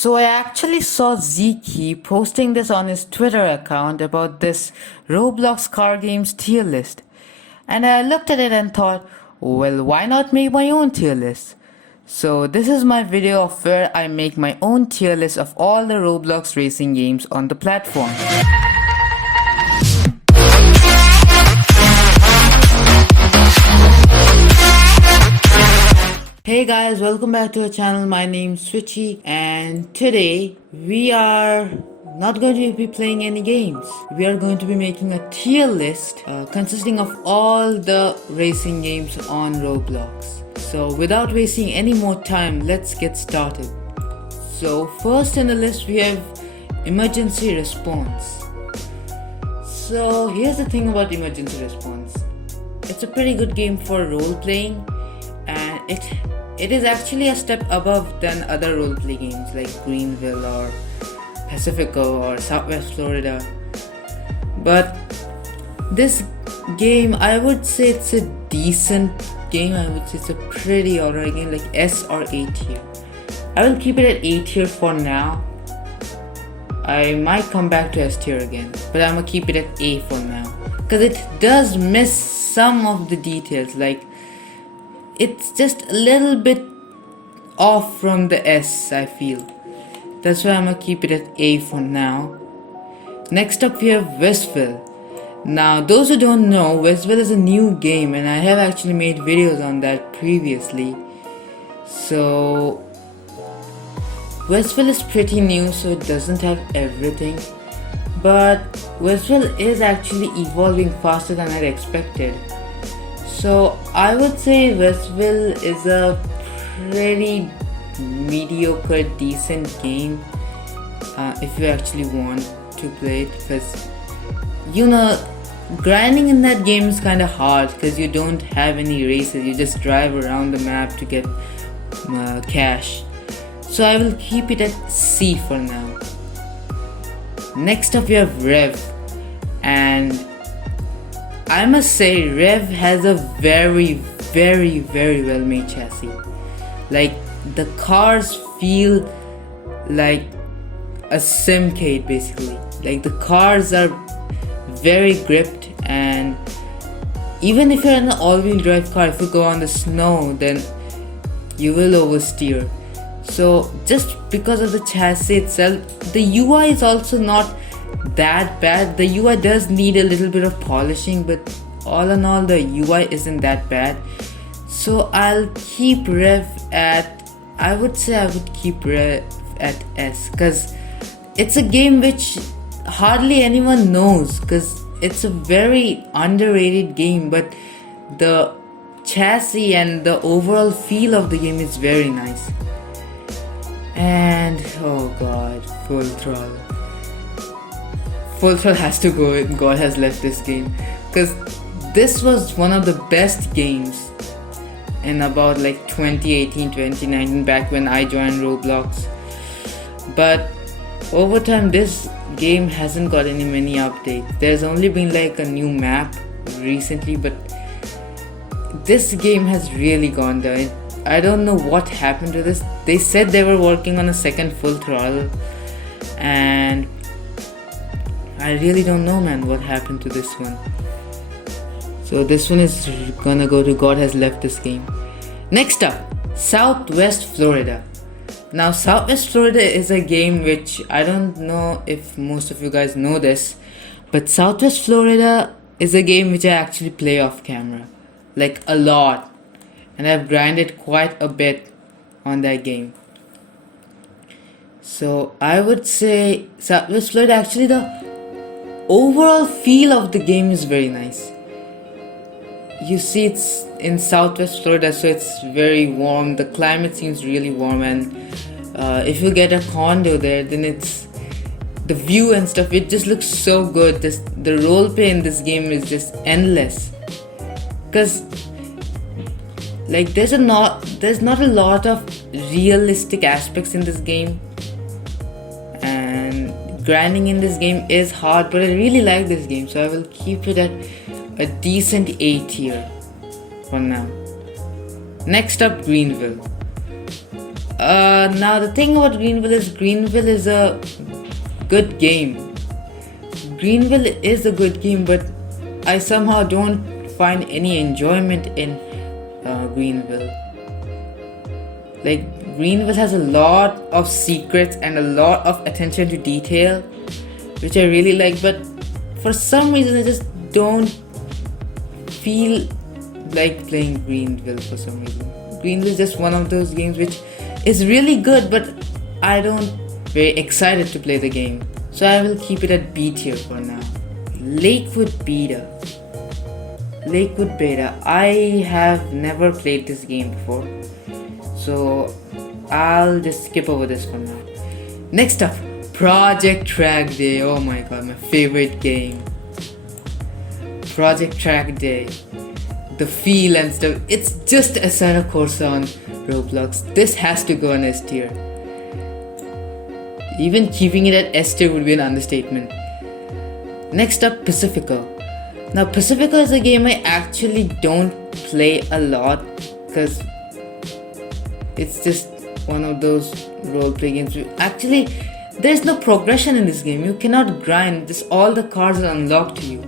So I actually saw Zeke posting this on his Twitter account about this Roblox car games tier list. And I looked at it and thought, well, why not make my own tier list? So this is my video of where I make my own tier list of all the Roblox racing games on the platform. Hey guys, welcome back to our channel. My name's Switchy, and today we are not going to be playing any games. We are going to be making a tier list consisting of all the racing games on Roblox. So without wasting any more time, let's get started. So first in the list we have emergency response. So here's the thing about emergency response. It's a pretty good game for role playing, and it is actually a step above than other roleplay games like Greenville or Pacifico or Southwest Florida. But this game, I would say it's a decent game. I would say it's a pretty alright game, like S or A tier. I will keep it at A tier for now. I might come back to S tier again, but I'm gonna keep it at A for now because it does miss some of the details, like it's just a little bit off from the S, I feel. That's why I'm gonna keep it at A for now. Next up we have Westworld. Now those who don't know, Westworld is a new game and I have actually made videos on that previously. So Westworld is pretty new, so it doesn't have everything. But Westworld is actually evolving faster than I'd expected. So I would say Westworld is a pretty mediocre, decent game if you actually want to play it, because grinding in that game is kind of hard because you don't have any races, you just drive around the map to get cash. So I will keep it at C for now. Next up we have Rev, and I must say Rev has a very well made chassis. Like the cars feel like a simcade basically. Like the cars are very gripped, and even if you're in an all-wheel drive car, if you go on the snow, then you will oversteer. So just because of the chassis itself, the UI is also not that bad. The UI does need a little bit of polishing, but all in all the UI isn't that bad. So I'll keep Rev at, I would keep Rev at S, because it's a game which hardly anyone knows, because it's a very underrated game, but the chassis and the overall feel of the game is very nice. And oh god, Full Throttle. Full Throttle has to go in God Has Left This Game, because this was one of the best games in about like 2018, 2019, back when I joined Roblox. But over time this game hasn't got many updates. There's only been like a new map recently, but this game has really gone down. I don't know what happened to this. They said they were working on a second Full Throttle, and I really don't know, man, what happened to this one. So this one is gonna go to God Has Left This Game. Next up, Southwest Florida. Now Southwest Florida is a game which I don't know if most of you guys know this, but Southwest Florida is a game which I actually play off camera, like a lot. And I've grinded quite a bit on that game. So I would say Southwest Florida, actually the overall feel of the game is very nice. You see it's in Southwest Florida, so it's very warm. The climate seems really warm, and if you get a condo there, then it's the view and stuff, it just looks so good. The roleplay in this game is just endless, because like there's not a lot of realistic aspects in this game, and grinding in this game is hard, but I really like this game, so I will keep it at a decent A tier for now. Next up, Greenville. Now the thing about Greenville is a good game. Greenville is a good game, but I somehow don't find any enjoyment in Greenville. Like, Greenville has a lot of secrets and a lot of attention to detail, which I really like, but for some reason I just don't feel like playing Greenville for some reason. Greenville is just one of those games which is really good, but I don't very excited to play the game. So I will keep it at B tier for now. Lakewood Beta. I have never played this game before, so I'll just skip over this for now. Next up, Project Track Day. Oh my god, my favorite game. Project Track Day. The feel and stuff. It's just a Assetto Corsa on Roblox. This has to go on S tier. Even keeping it at S tier would be an understatement. Next up, Pacifico. Now, Pacifico is a game I actually don't play a lot because it's just one of those roleplay games. Actually, there's no progression in this game. You cannot grind. Just all the cars are unlocked to you.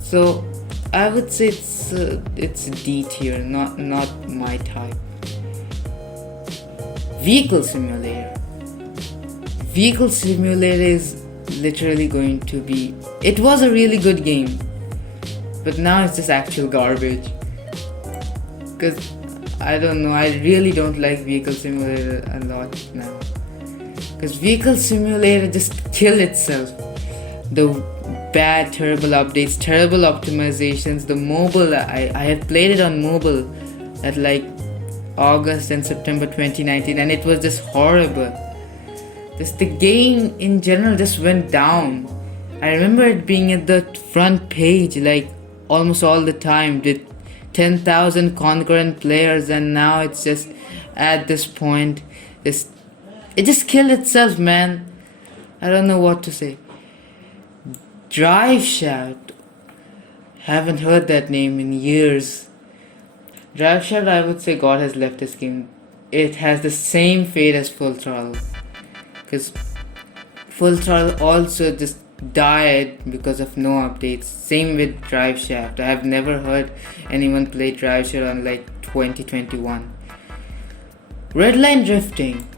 So I would say it's D tier, not my type. Vehicle Simulator. Vehicle Simulator is literally going to be. It was a really good game, but now it's just actual garbage. Because I don't know, I really don't like Vehicle Simulator a lot now. Because Vehicle Simulator just killed itself. The bad, terrible updates, terrible optimizations, the mobile, I had played it on mobile at like August and September 2019, and it was just horrible. Just the game in general just went down. I remember it being at the front page like almost all the time, with 10,000 concurrent players, and now it's just at this point, it just killed itself, man. I don't know what to say. Driveshaft. Haven't heard that name in years. Driveshaft, I would say God has left this game. It has the same fate as Full Throttle. Because Full Throttle also just died because of no updates. Same with Driveshaft. I have never heard anyone play Driveshaft on like 2021. Redline Drifting.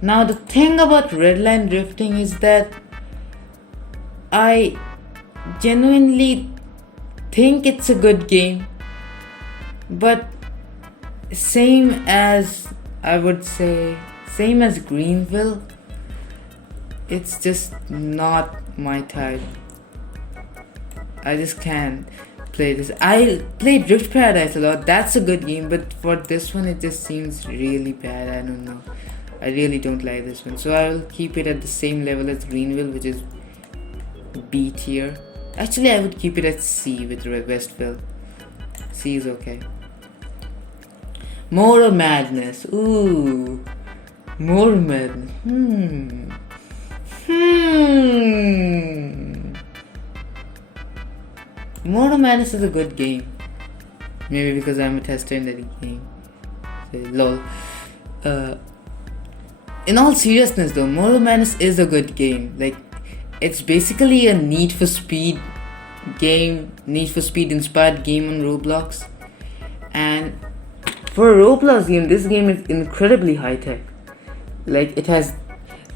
Now the thing about Redline Drifting is that I genuinely think it's a good game, but same as Greenville, it's just not my type. I just can't play this. I play Drift Paradise a lot. That's a good game, but for this one it just seems really bad. I don't know. I really don't like this one. So I will keep it at the same level as Greenville, which is B tier. Actually, I would keep it at C with Westworld. C is okay. More Madness. Ooh. More Madness. More Madness is a good game. Maybe because I'm a tester in that game. So, lol. In all seriousness though, More Madness is a good game. Like, it's basically a Need for Speed game, Need for Speed inspired game on Roblox. And for a Roblox game, this game is incredibly high tech. Like, it has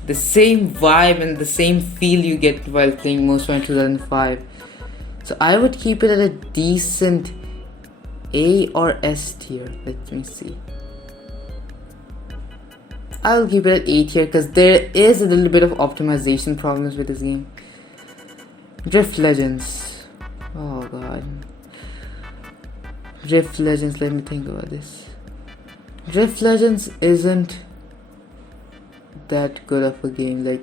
the same vibe and the same feel you get while playing Most Wanted 2005. So I would keep it at a decent A or S tier. Let me see. I'll keep it at A tier because there is a little bit of optimization problems with this game. Drift Legends. Oh god. Drift Legends, let me think about this. Drift Legends isn't that good of a game. Like,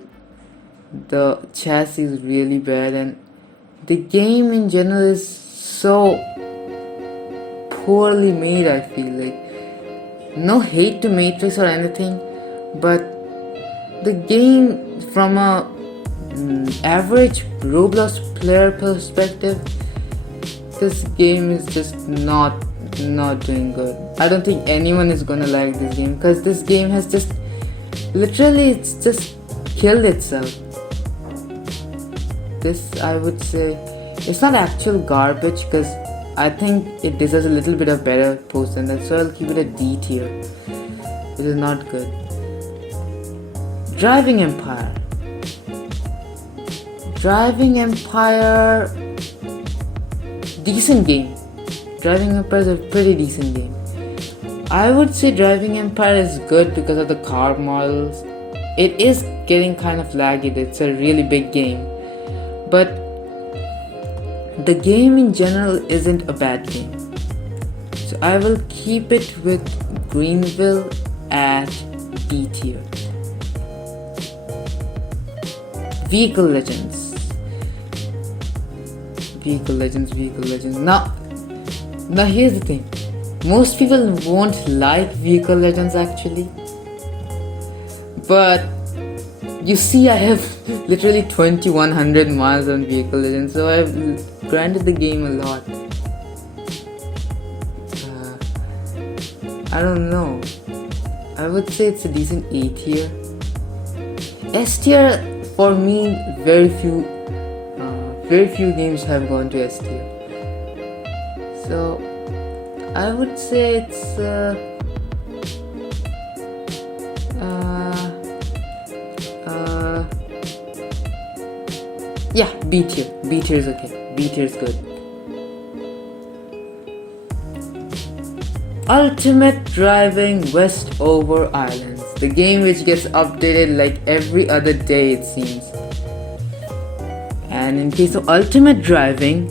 the chassis is really bad and the game in general is so poorly made, I feel like. No hate to Matrix or anything, but the game from a average Roblox player perspective, this game is just not doing good. I don't think anyone is gonna like this game, because this game has just literally, it's just killed itself. This, I would say, it's not actual garbage, because I think it deserves a little bit of better post than that, so I'll keep it a D tier. It is not good. Driving Empire. Driving Empire, decent game. Driving Empire is a pretty decent game. I would say Driving Empire is good because of the car models. It is getting kind of laggy, it's a really big game. But the game in general isn't a bad game. So I will keep it with Greenville at D tier. Vehicle Legends. Vehicle Legends. Now here's the thing. Most people won't like Vehicle Legends actually. But you see, I have literally 2100 miles on Vehicle Legends, so I've grinded the game a lot. I don't know. I would say it's a decent A tier. S tier, for me, very few games have gone to S tier. So I would say it's yeah, B tier. B tier is okay. B tier is good. Ultimate Driving Westover Islands, the game which gets updated like every other day it seems. And in case of Ultimate Driving,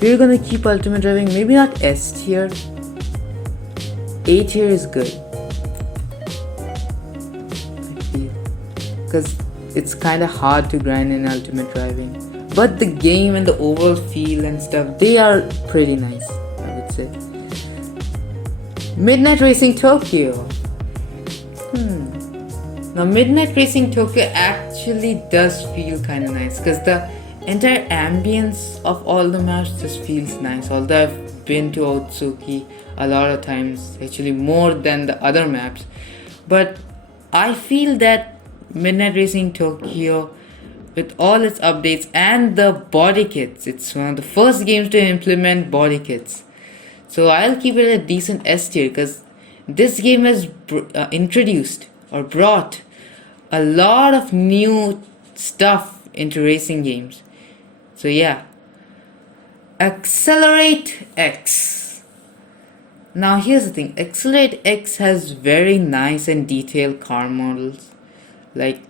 we're gonna keep Ultimate Driving, maybe not S tier. A tier is good, I feel, because it's kinda hard to grind in Ultimate Driving. But the game and the overall feel and stuff, they are pretty nice, I would say. Midnight Racing Tokyo. Now Midnight Racing Tokyo actually does feel kinda nice, because the entire ambience of all the maps just feels nice. Although I've been to Otsuki a lot of times, actually more than the other maps, but I feel that Midnight Racing Tokyo, with all its updates and the body kits, it's one of the first games to implement body kits. So I'll keep it a decent S tier, because this game has introduced or brought a lot of new stuff into racing games. So yeah. Accelerate X. Now here's the thing. Accelerate X has very nice and detailed car models. Like,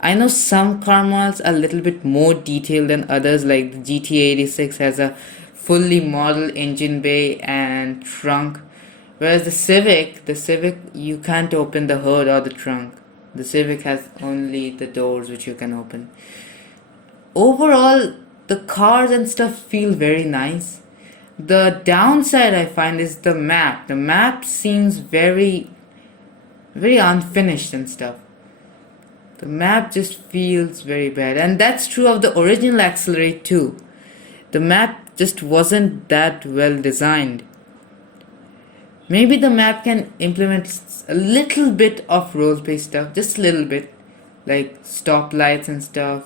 I know some car models are a little bit more detailed than others, like the GTA 86 has a fully modeled engine bay and trunk, whereas the Civic, you can't open the hood or the trunk. The Civic has only the doors which you can open. Overall, the cars and stuff feel very nice. The downside I find is the map. The map seems very unfinished and stuff. The map just feels very bad, and that's true of the original Accelerate too. The map just wasn't that well designed. Maybe the map can implement a little bit of roleplay stuff, just a little bit, like stoplights and stuff.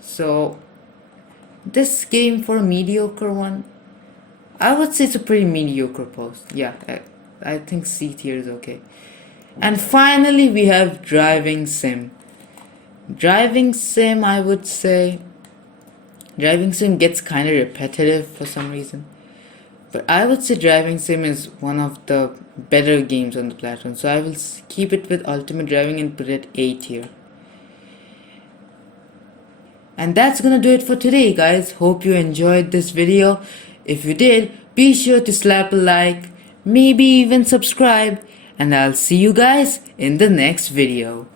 So this game, for a mediocre one, I would say it's a pretty mediocre post. Yeah, I think C tier is okay. And finally we have Driving Sim. Driving Sim, I would say, Driving Sim gets kind of repetitive for some reason. But I would say Driving Sim is one of the better games on the platform. So I will keep it with Ultimate Driving and put it A tier. And that's gonna do it for today, guys. Hope you enjoyed this video. If you did, be sure to slap a like, maybe even subscribe, and I'll see you guys in the next video.